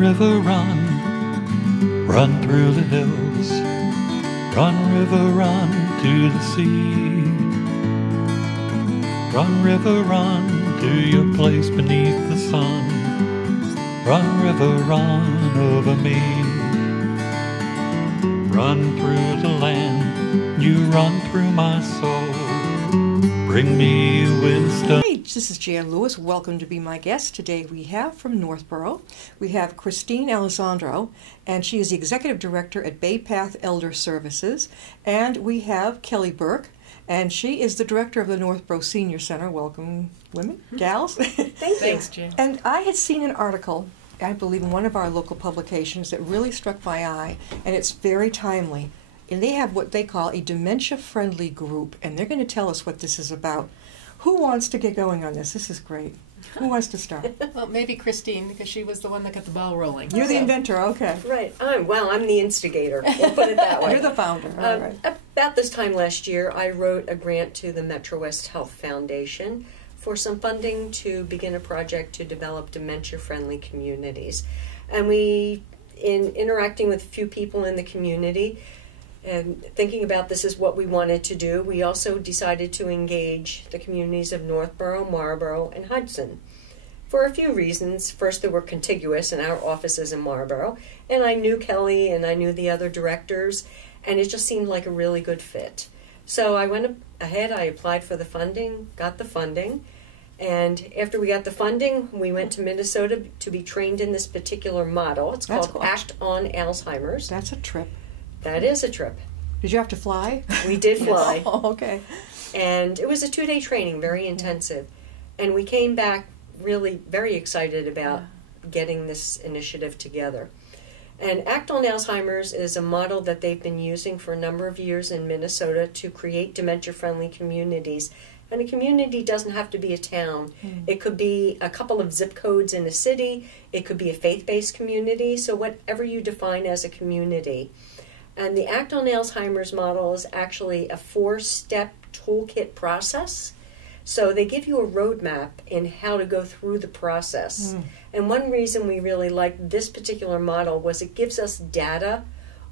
river, run, run through the hills. Run, river, run to the sea. Run, river, run to your place beneath the sun. Run, river, run over me. Run through the land, you run through my soul. Bring me wisdom. Hey, this is Jan Lewis. Welcome to be my guest. Today we have from Northborough, we have Christine Alessandro, and she is the Executive Director at Bay Path Elder Services. And we have Kelly Burke, and she is the Director of the Northborough Senior Center. Welcome, women, gals. Thanks, Jan. And I had seen an article, I believe in one of our local publications, that really struck my eye, and it's very timely. And they have what they call a dementia-friendly group, and they're going to tell us what this is about. Who wants to get going on this? This is great. Who wants to start? Well, maybe Christine, because she was the one that got the ball rolling. You're the inventor, okay. Right. I'm the instigator. We'll put it that way. You're the founder. All right. About this time last year, I wrote a grant to the Metro West Health Foundation for some funding to begin a project to develop dementia-friendly communities. And we, in interacting with a few people in the community, and thinking about this is what we wanted to do, we also decided to engage the communities of Northborough, Marlborough, and Hudson for a few reasons. First, they were contiguous, and our office is in Marlborough, and I knew Kelly and I knew the other directors, and it just seemed like a really good fit. So I went ahead, I applied for the funding, got the funding, and after we got the funding, we went to Minnesota to be trained in this particular model. It's called Act on Alzheimer's. That's a trip. That is a trip. Did you have to fly? We did fly. Oh, okay. And it was a 2-day training, very intensive. And we came back really very excited about getting this initiative together. And Act on Alzheimer's is a model that they've been using for a number of years in Minnesota to create dementia-friendly communities. And a community doesn't have to be a town. It could be a couple of zip codes in a city. It could be a faith-based community. So whatever you define as a community. And the Act on Alzheimer's model is actually a 4-step toolkit process. So they give you a roadmap in how to go through the process. And one reason we really like this particular model was it gives us data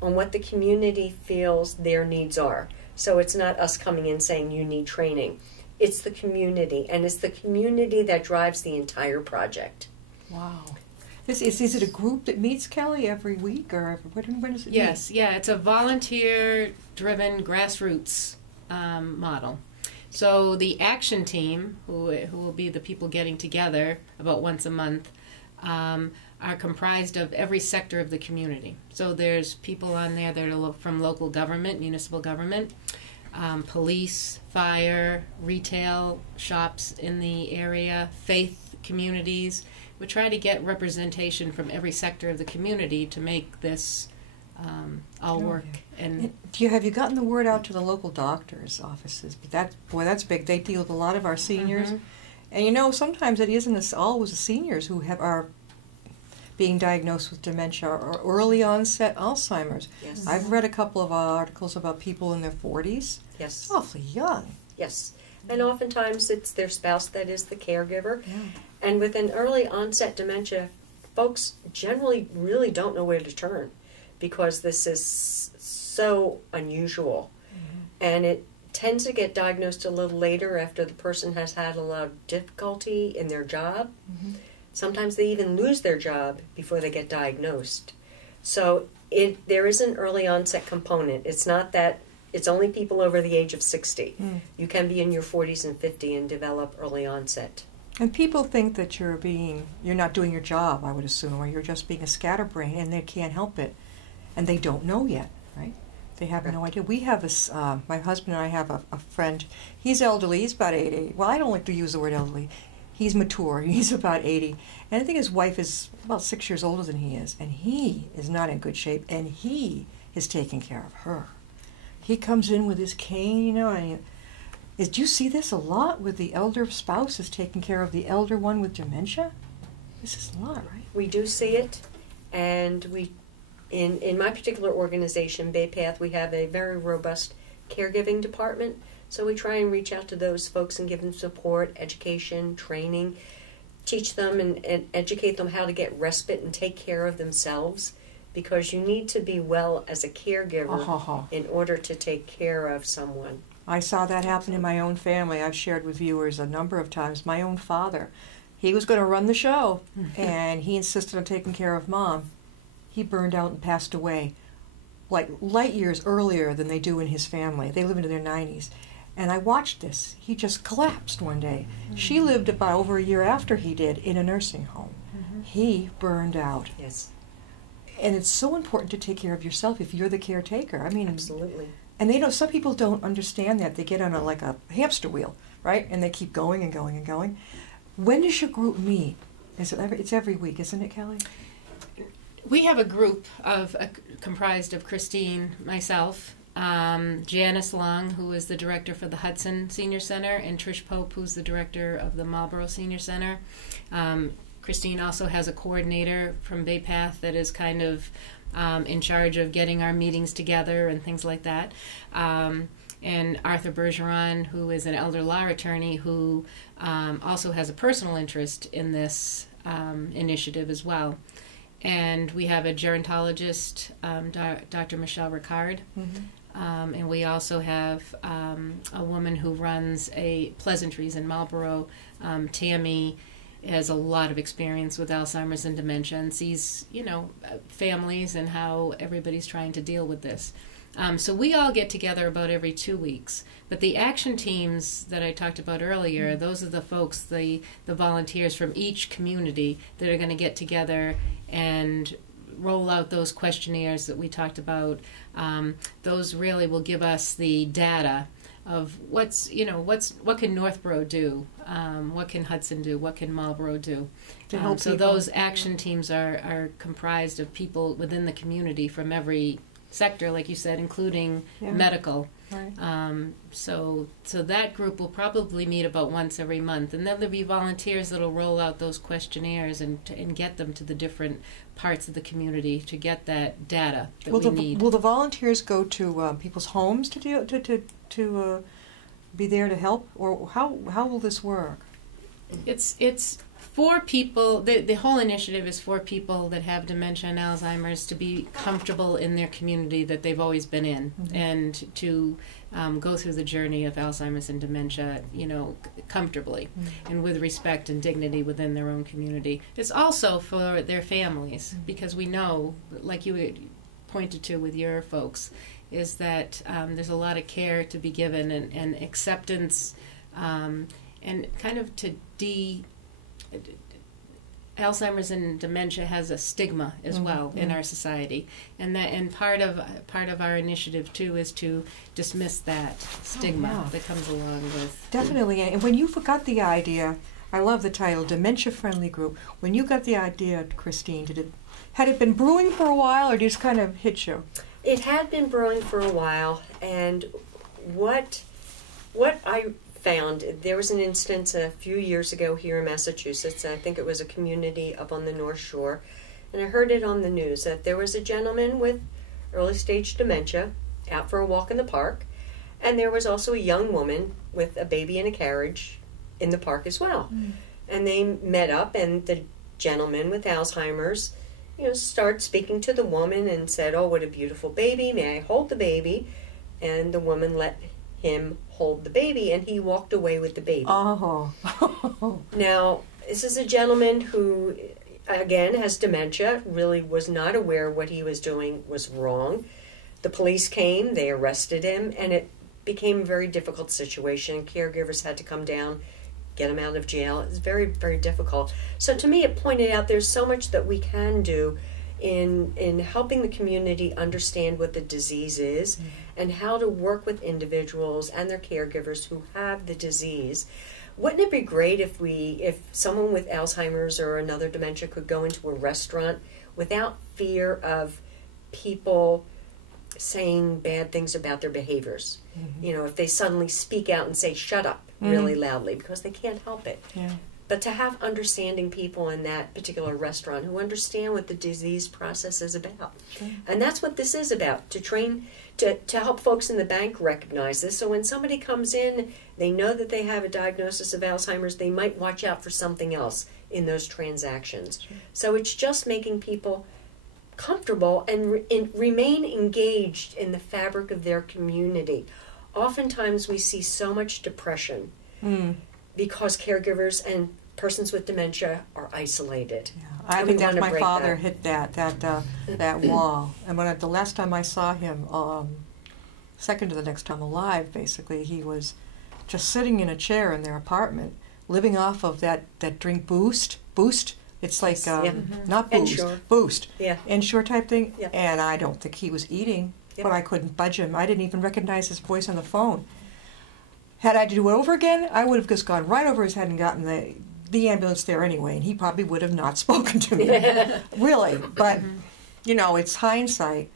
on what the community feels their needs are. So it's not us coming in saying you need training. It's the community, and it's the community that drives the entire project. Wow. Is it a group that meets, Kelly, every week, or when does it meet? Yes, yeah, it's a volunteer-driven grassroots model. So the action team, who will be the people getting together about once a month, are comprised of every sector of the community. So there's people on there that are from local government, municipal government, police, fire, retail shops in the area, faith communities. We try to get representation from every sector of the community to make this all work. And have you gotten the word out to the local doctors' offices? But that's big. They deal with a lot of our seniors, and you know sometimes it isn't always the seniors who are being diagnosed with dementia or early onset Alzheimer's. Yes. I've read a couple of articles about people in their 40s. Yes. It's awfully young. Yes. And oftentimes it's their spouse that is the caregiver. Yeah. And with an early onset dementia, folks generally really don't know where to turn because this is so unusual. And it tends to get diagnosed a little later after the person has had a lot of difficulty in their job. Sometimes they even lose their job before they get diagnosed. So there is an early onset component. It's not that it's only people over the age of 60. You can be in your 40s and 50 and develop early onset. And people think that you're not doing your job, I would assume, or you're just being a scatterbrain, and they can't help it. And they don't know yet, right? They have no idea. We have my husband and I have a friend. He's elderly. He's about 80. Well, I don't like to use the word elderly. He's mature. He's about 80. And I think his wife is about 6 years older than he is. And he is not in good shape. And he is taking care of her. He comes in with his cane, you know. And do you see this a lot with the elder spouse is taking care of the elder one with dementia? This is a lot, right? We do see it. And we, in my particular organization, Bay Path, we have a very robust caregiving department. So we try and reach out to those folks and give them support, education, training, teach them and educate them how to get respite and take care of themselves, because you need to be well as a caregiver in order to take care of someone. I saw that happen in my own family. I've shared with viewers a number of times. My own father, he was going to run the show, and he insisted on taking care of Mom. He burned out and passed away like light years earlier than they do in his family. They live into their 90s. And I watched this. He just collapsed one day. She lived about over a year after he did in a nursing home. He burned out. Yes. And it's so important to take care of yourself if you're the caretaker. I mean, Absolutely. And they don't. Some people don't understand that. They get on like a hamster wheel, right? And they keep going and going and going. When does your group meet? It's every week, isn't it, Kelly? We have a group comprised of Christine, myself, Janice Long, who is the director for the Hudson Senior Center, and Trish Pope, who's the director of the Marlboro Senior Center. Christine also has a coordinator from Bay Path that is kind of in charge of getting our meetings together and things like that. And Arthur Bergeron, who is an elder law attorney who also has a personal interest in this initiative as well. And we have a gerontologist, Dr. Michelle Ricard. And we also have a woman who runs a Pleasantries in Marlboro. Tammy has a lot of experience with Alzheimer's and dementia and sees, families and how everybody's trying to deal with this. So we all get together about every 2 weeks. But the action teams that I talked about earlier, those are the folks, the volunteers from each community that are going to get together and roll out those questionnaires that we talked about. Those really will give us the data of what can Northborough do, what can Hudson do, what can Marlboro do. So those action teams are comprised of people within the community from every sector, like you said, including medical. Right. So that group will probably meet about once every month, and then there'll be volunteers that'll roll out those questionnaires and get them to the different parts of the community to get that data that we need. Will the volunteers go to people's homes to be there to help, or how will this work? It's for people. The whole initiative is for people that have dementia and Alzheimer's to be comfortable in their community that they've always been in, and to go through the journey of Alzheimer's and dementia, comfortably and with respect and dignity within their own community. It's also for their families, because we know, like you had pointed to with your folks, is that there's a lot of care to be given and acceptance, and kind of to Alzheimer's and dementia has a stigma as well in our society, and part of our initiative too is to dismiss that stigma that comes along with. Definitely. And when you got the idea, I love the title, Dementia Friendly Group. When you got the idea, Christine, had it been brewing for a while, or did it just kind of hit you? It had been brewing for a while, and what I found, there was an instance a few years ago here in Massachusetts. I think it was a community up on the North Shore, and I heard it on the news that there was a gentleman with early stage dementia out for a walk in the park, and there was also a young woman with a baby in a carriage in the park as well. And they met up, and the gentleman with Alzheimer's started speaking to the woman and said, "Oh, what a beautiful baby, may I hold the baby?" And the woman let him hold the baby, and he walked away with the baby. Oh. Now, this is a gentleman who, again, has dementia, really was not aware what he was doing was wrong. The police came, they arrested him, and it became a very difficult situation. Caregivers had to come down, get him out of jail. It was very, very difficult. So to me, it pointed out there's so much that we can do in helping the community understand what the disease is and how to work with individuals and their caregivers who have the disease. Wouldn't it be great if someone with Alzheimer's or another dementia could go into a restaurant without fear of people saying bad things about their behaviors? If they suddenly speak out and say "shut up" really loudly, because they can't help it. but to have understanding people in that particular restaurant who understand what the disease process is about. Sure. And that's what this is about, to train, to help folks in the bank recognize this. So when somebody comes in, they know that they have a diagnosis of Alzheimer's, they might watch out for something else in those transactions. Sure. So it's just making people comfortable and remain engaged in the fabric of their community. Oftentimes we see so much depression because caregivers and persons with dementia are isolated. Yeah. I think that my father hit that wall. And when the last time I saw him, second to the next time alive, basically, he was just sitting in a chair in their apartment, living off of that drink Boost. It's like not Boost, Ensure. Boost, Yeah. Ensure type thing. Yeah. And I don't think he was eating, Yeah. but I couldn't budge him. I didn't even recognize his voice on the phone. Had I to do it over again, I would have just gone right over his head and gotten the ambulance there anyway, and he probably would have not spoken to me. Really. But, it's hindsight.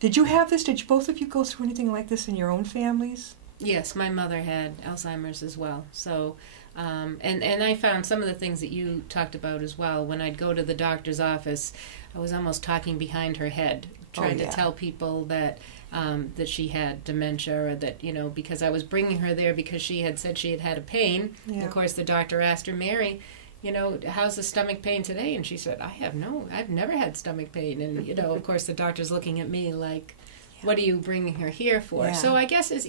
Did you have this? Did both of you go through anything like this in your own families? Yes, my mother had Alzheimer's as well. So, and I found some of the things that you talked about as well. When I'd go to the doctor's office, I was almost talking behind her head, trying to tell people that that she had dementia, or that, because I was bringing her there because she had said she had had a pain. Yeah. Of course, the doctor asked her, Mary, how's the stomach pain today? And she said, I've never had stomach pain. And, of course, the doctor's looking at me like, what are you bringing her here for? Yeah. So I guess it's,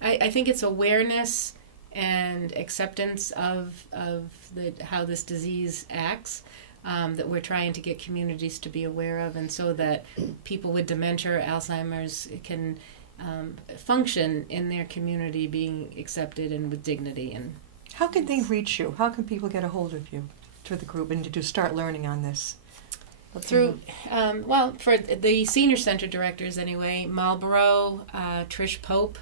I think it's awareness and acceptance of how this disease acts that we're trying to get communities to be aware of, and so that people with dementia or Alzheimer's can function in their community being accepted and with dignity. And How can they reach you? How can people get a hold of you through the group and to start learning on this? Through, for the senior center directors anyway, Marlboro, Trish Pope,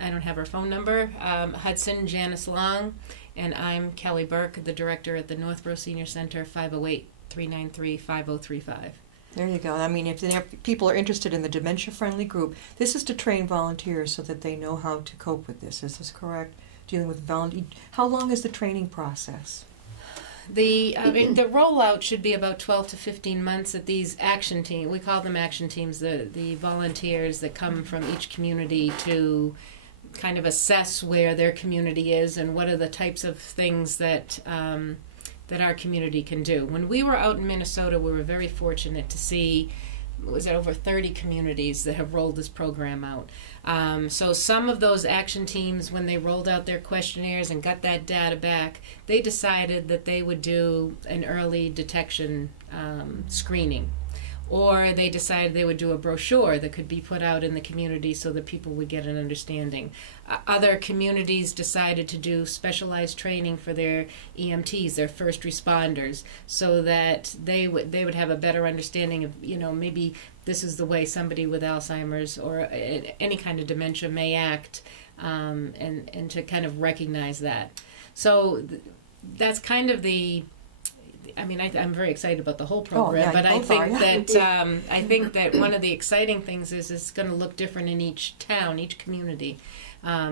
I don't have her phone number, Hudson, Janice Long, and I'm Kelly Burke, the director at the Northborough Senior Center, 508-393-5035. There you go. I mean, if people are interested in the dementia-friendly group, this is to train volunteers so that they know how to cope with this. Is this correct? Dealing with volunteers. How long is the training process? The rollout should be about 12 to 15 months at these action teams. We call them action teams, the volunteers that come from each community to kind of assess where their community is and what are the types of things that our community can do. When we were out in Minnesota, we were very fortunate to see, was it over 30 communities that have rolled this program out. So some of those action teams, when they rolled out their questionnaires and got that data back, they decided that they would do an early detection screening. Or they decided they would do a brochure that could be put out in the community so that people would get an understanding. Other communities decided to do specialized training for their EMTs, their first responders, so that they would have a better understanding of, maybe this is the way somebody with Alzheimer's or any kind of dementia may act, and to kind of recognize that. So that's kind of I'm very excited about the whole program, but I think that one of the exciting things is it's going to look different in each town, each community.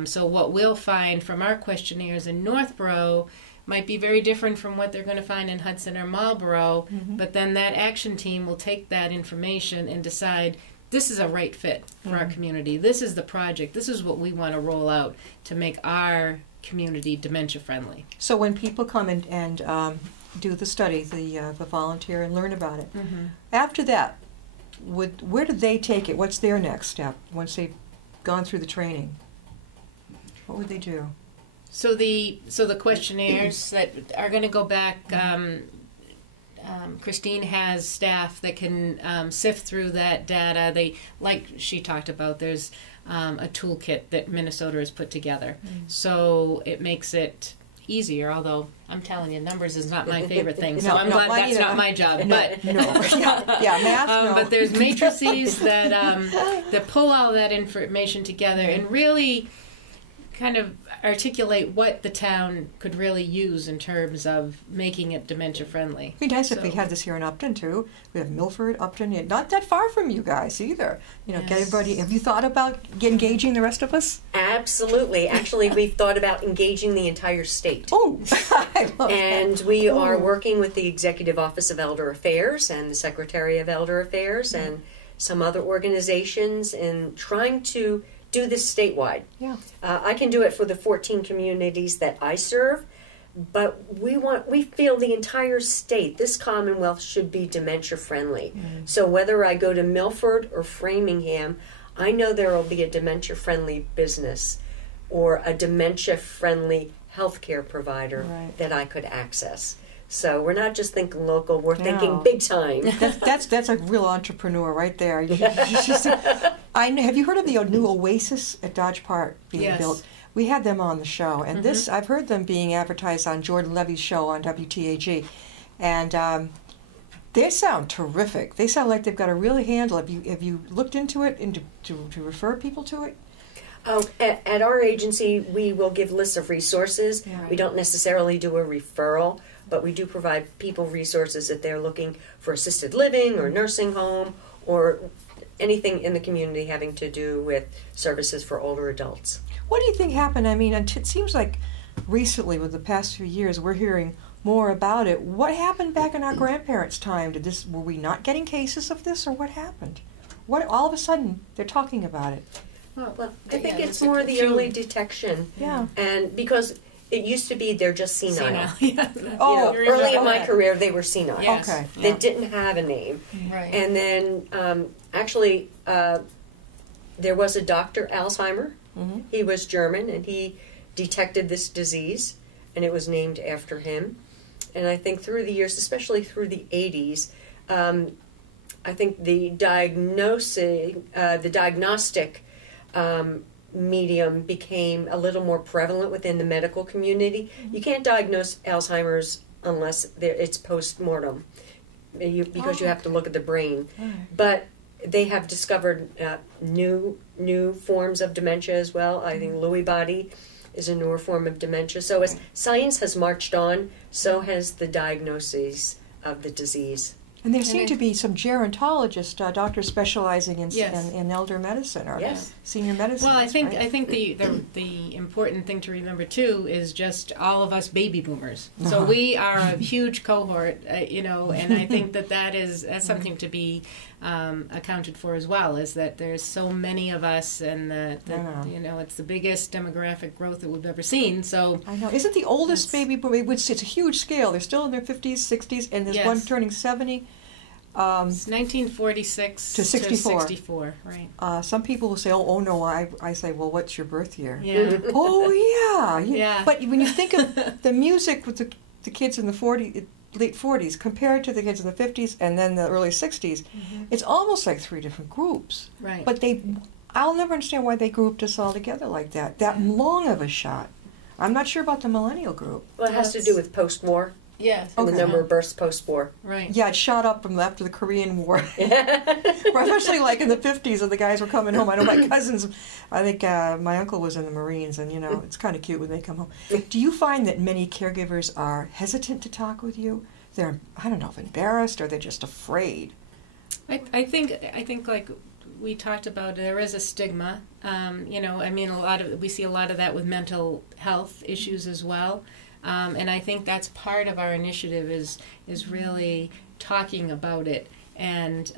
So what we'll find from our questionnaires in Northborough might be very different from what they're going to find in Hudson or Marlboro, but then that action team will take that information and decide, this is a right fit for our community. This is the project. This is what we want to roll out to make our community dementia friendly. So when people come and do the study, the volunteer, and learn about it, after that, where do they take it? What's their next step once they've gone through the training? What would they do? So the questionnaires that are going to go back, Christine has staff that can sift through that data. They, like she talked about, there's a toolkit that Minnesota has put together. So it makes it easier, although I'm telling you, numbers is not my favorite thing, so I'm glad that's not my job. But math, no. But there's matrices that pull all that information together and really kind of articulate what the town could really use in terms of making it dementia friendly. It'd be nice if we had this here in Upton too. We have Milford, Upton, not that far from you guys either. You know, get everybody. Have you thought about engaging the rest of us? Absolutely. Actually, we've thought about engaging the entire state. Oh, I love and that. we are working with the Executive Office of Elder Affairs and the Secretary of Elder Affairs and some other organizations in trying to do this statewide. Yeah. I can do it for the 14 communities that I serve, but we feel the entire state, this Commonwealth, should be dementia friendly. So whether I go to Milford or Framingham, I know there will be a dementia friendly business or a dementia friendly healthcare provider that I could access. So we're not just thinking local, we're thinking big time. That's a real entrepreneur right there. Have you heard of the new Oasis at Dodge Park being built? We had them on the show, and this I've heard them being advertised on Jordan Levy's show on WTAG, and they sound terrific. They sound like they've got a real handle. Have you looked into it and to refer people to it? At our agency, we will give lists of resources. We don't necessarily do a referral, but we do provide people resources if they're looking for assisted living or nursing home or anything in the community having to do with services for older adults. What do you think happened? I mean, it seems like recently, with the past few years, we're hearing more about it. What happened back in our grandparents' time? Were we not getting cases of this, or what happened? What all of a sudden they're talking about it? Well, I think it's more the early detection. Yeah. And because it used to be they're just senile. Early in my career, they were senile. Yes. Okay. They didn't have a name. Right. And then, actually, there was a Dr. Alzheimer. He was German, and he detected this disease, and it was named after him. And I think through the years, especially through the 80s, I think the diagnostic medium became a little more prevalent within the medical community. You can't diagnose Alzheimer's unless it's post-mortem, because you have to look at the brain. But they have discovered new forms of dementia as well. I think Lewy body is a newer form of dementia. So as science has marched on, so has the diagnoses of the disease. And there seem to be some gerontologists, doctors specializing in elder medicine or senior medicine. Well, I think the important thing to remember too is just all of us baby boomers. So we are a huge cohort, and I think that's something to be accounted for as well. Is that there's so many of us, and it's the biggest demographic growth that we've ever seen. So I know. Isn't the oldest baby boomer? It's a huge scale. They're still in their 50s, 60s, and there's one turning 70. It's 1946 to 64. 64, right. Some people will say, oh no, I say, well, what's your birth year? Yeah. Oh, yeah. Yeah. But when you think of the music with the kids in the late 40s compared to the kids in the 50s and then the early 60s, it's almost like three different groups. Right. But I'll never understand why they grouped us all together like that long of a shot. I'm not sure about the millennial group. Well, it has to do with post-war. Yes. And the number of births post-war. Right. Yeah, it shot up from after the Korean War. Especially like in the 50s and the guys were coming home. I know my cousins, I think my uncle was in the Marines, and it's kind of cute when they come home. Do you find that many caregivers are hesitant to talk with you? They're, I don't know, if embarrassed or they're just afraid? I think like we talked about, there is a stigma. We see a lot of that with mental health issues as well. And I think that's part of our initiative is really talking about it and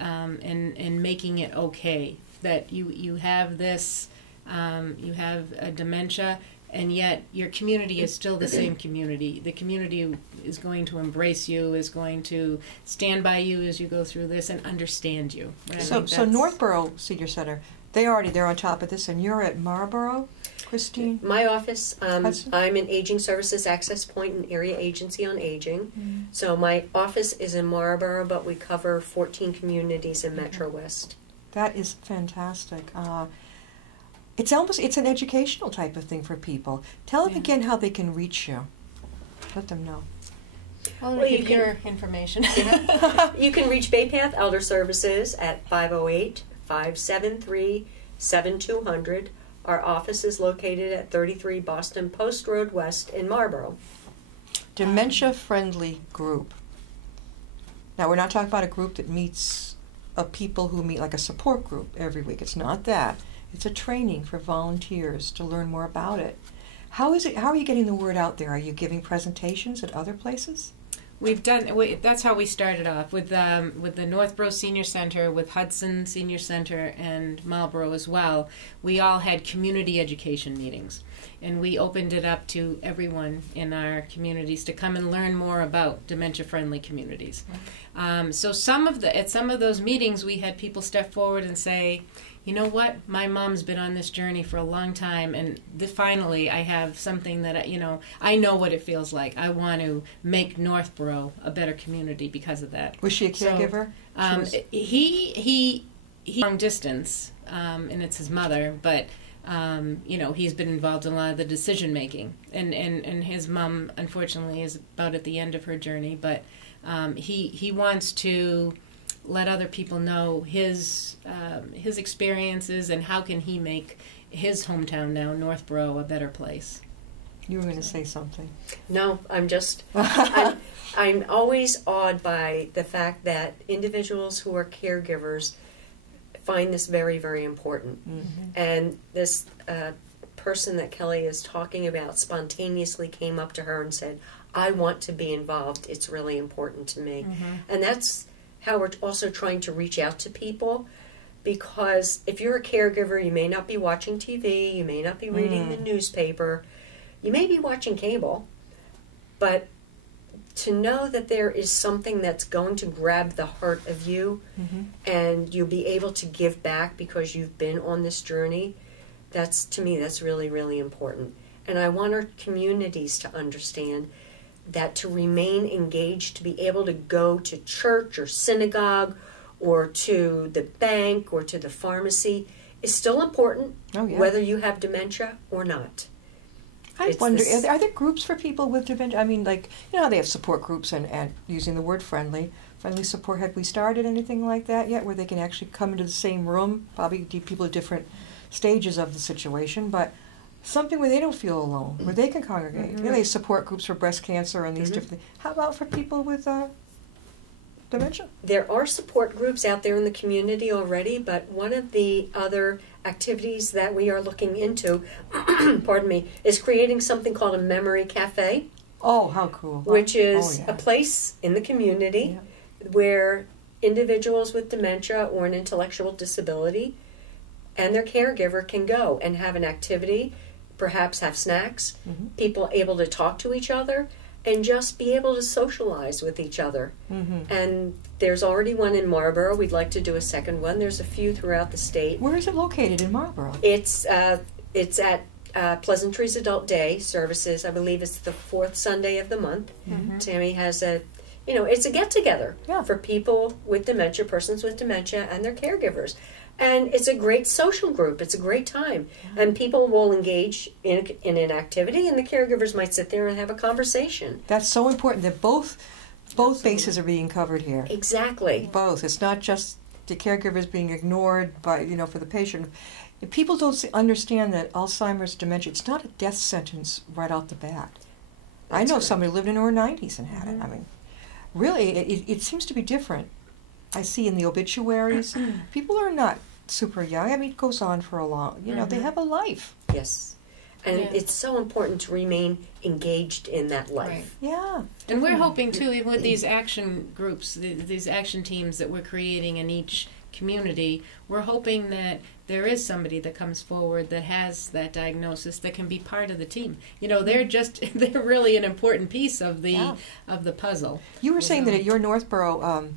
making it okay that you have this, you have a dementia, and yet your community is still the same community. The community is going to embrace you, is going to stand by you as you go through this and understand you. Right? So Northborough Senior Center, they're on top of this, and you're at Marlborough? Christine? My office, I'm an Aging Services Access Point and Area Agency on Aging. So my office is in Marlborough, but we cover 14 communities in Metro West. That is fantastic. It's an educational type of thing for people. Tell them again how they can reach you. Let them know. Well, you give your information. You can reach Bay Path Elder Services at 508-573-7200. Our office is located at 33 Boston Post Road West in Marlborough. Dementia-friendly group. Now, we're not talking about a group that meets of people who meet like a support group every week. It's not that. It's a training for volunteers to learn more about it. How are you getting the word out there? Are you giving presentations at other places? We've done. That's how we started off with the Northborough Senior Center, with Hudson Senior Center, and Marlborough as well. We all had community education meetings, and we opened it up to everyone in our communities to come and learn more about dementia-friendly communities. So at some of those meetings, we had people step forward and say, you know what, my mom's been on this journey for a long time, and finally I have something that, I know what it feels like. I want to make Northborough a better community because of that. Was she a caregiver? He long distance, and it's his mother, but he's been involved in a lot of the decision making, and his mom unfortunately is about at the end of her journey, but he wants to let other people know his experiences and how can he make his hometown now, Northborough, a better place. You were going to say something. No, I'm always awed by the fact that individuals who are caregivers find this very, very important. Mm-hmm. And this person that Kelly is talking about spontaneously came up to her and said, I want to be involved. It's really important to me. Mm-hmm. And that's how we're also trying to reach out to people, because if you're a caregiver, you may not be watching TV, you may not be reading the newspaper, you may be watching cable, but to know that there is something that's going to grab the heart of you and you'll be able to give back because you've been on this journey, to me, that's really, really important. And I want our communities to understand that to remain engaged, to be able to go to church or synagogue or to the bank or to the pharmacy is still important, whether you have dementia or not. I wonder, are there groups for people with dementia? I mean, like, how they have support groups and using the word friendly support. Have we started anything like that yet where they can actually come into the same room? Probably people at different stages of the situation, but something where they don't feel alone, where they can congregate. Mm-hmm. They have support groups for breast cancer and these different things. How about for people with dementia? There are support groups out there in the community already, but one of the other activities that we are looking into, pardon me, is creating something called a memory cafe. Oh, how cool. Which is a place in the community where individuals with dementia or an intellectual disability and their caregiver can go and have an activity, perhaps have snacks, people able to talk to each other, and just be able to socialize with each other. And there's already one in Marlborough. We'd like to do a second one. There's a few throughout the state. Where is it located in Marlborough? It's at Pleasantries Adult Day services. I believe it's the fourth Sunday of the month. Tammy has it's a get-together for people with dementia, persons with dementia, and their caregivers. And it's a great social group. It's a great time. And people will engage in an activity, and the caregivers might sit there and have a conversation. That's so important that both bases are being covered here. Exactly. Both. It's not just the caregivers being ignored by, for the patient. If people don't understand that Alzheimer's, dementia, it's not a death sentence right out the bat. I know somebody lived in her 90s and had it. I mean, really, it seems to be different. I see in the obituaries, people are not super young. I mean, it goes on for a long, they have a life. Yes. And it's so important to remain engaged in that life. Right. Yeah. And we're hoping, too, even with these action groups, these action teams that we're creating in each community, we're hoping that there is somebody that comes forward that has that diagnosis that can be part of the team. They're really an important piece of the puzzle. You were saying that at your Northborough,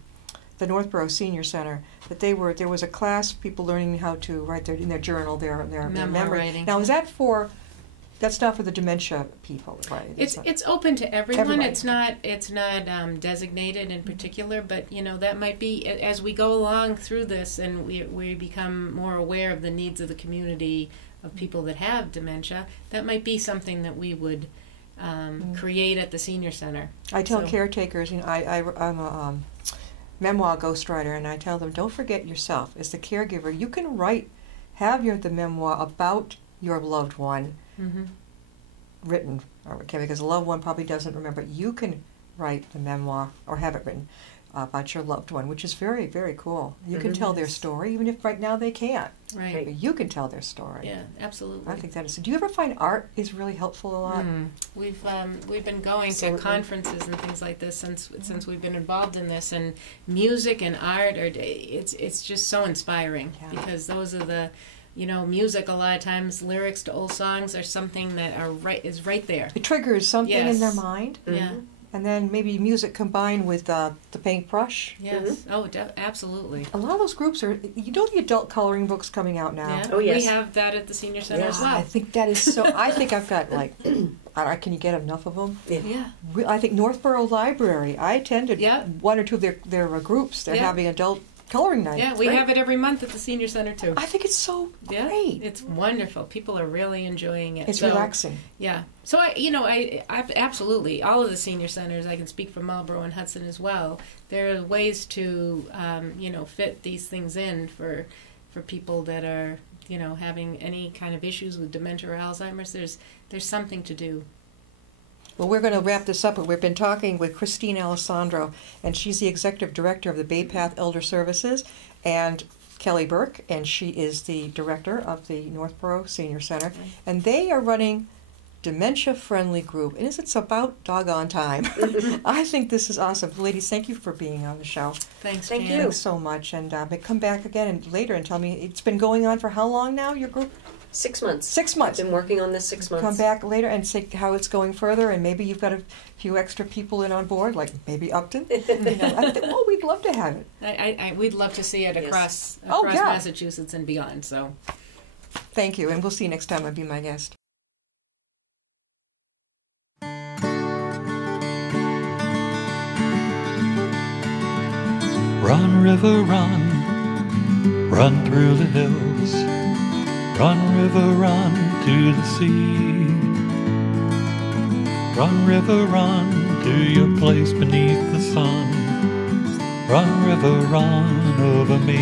the Northborough Senior Center, that there was a class, people learning how to write in their journal, their memory. Writing. Now, that's not for the dementia people, right? It's open to everyone. It's not designated in particular, but that might be as we go along through this and we become more aware of the needs of the community of people that have dementia. That might be something that we would create at the senior center. I tell caretakers, I'm a memoir ghostwriter, and I tell them, don't forget yourself as the caregiver. You can have the memoir about your loved one Mm-hmm. written, okay, because a loved one probably doesn't remember. You can write the memoir or have it written about your loved one, which is very, very cool. You can tell their story, even if right now they can't. Right. But you can tell their story. Yeah, absolutely. I think that is. Do you ever find art is really helpful a lot? We've been going Absolutely. to conferences and things like this since we've been involved in this, and music and art are it's just so inspiring because those are the music. A lot of times, lyrics to old songs are something that is right there. It triggers something in their Yes. mind, Yeah. and then maybe music combined with the paintbrush. Yes. Oh, absolutely. A lot of those groups are. You know the adult coloring books coming out now. Yeah. Oh, yes. We have that at the senior center as I well. think that is so. I think I've got like. Can you get enough of them? Yeah. I think Northborough Library. I attended Yeah. one or two of their groups. They're Yeah. having adult coloring night. Yeah, we Right. have it every month at the senior center too. I think it's so Yeah, great. it's wonderful. People are really enjoying it. It's So, relaxing. Yeah. So I absolutely all of the senior centers. I can speak for Marlborough and Hudson as well. There are ways to fit these things in for people that are having any kind of issues with dementia or Alzheimer's. There's something to do. Well, we're going to wrap this up. We've been talking with Christine Alessandro, and she's the executive director of the Bay Path Elder Services, and Kelly Burke, and she is the director of the Northborough Senior Center. Right. And they are running dementia-friendly group. And it's about doggone time. I think this is awesome. Ladies, thank you for being on the show. Thanks, Thank Jan. you. Thanks so much. And come back again and later and tell me, it's been going on for how long now, your group? 6 months. 6 months. I've been working on this 6 months. Come back later and say how it's going further, and maybe you've got a few extra people in on board, like maybe Upton. We'd love to have it. We'd love to see it Yes. across Oh, yeah. Massachusetts and beyond. So. Thank you, and we'll see you next time. I'll be my guest. Run, river, run, run through the hills. Run, river, run to the sea. Run, river, run to your place beneath the sun. Run, river, run over me.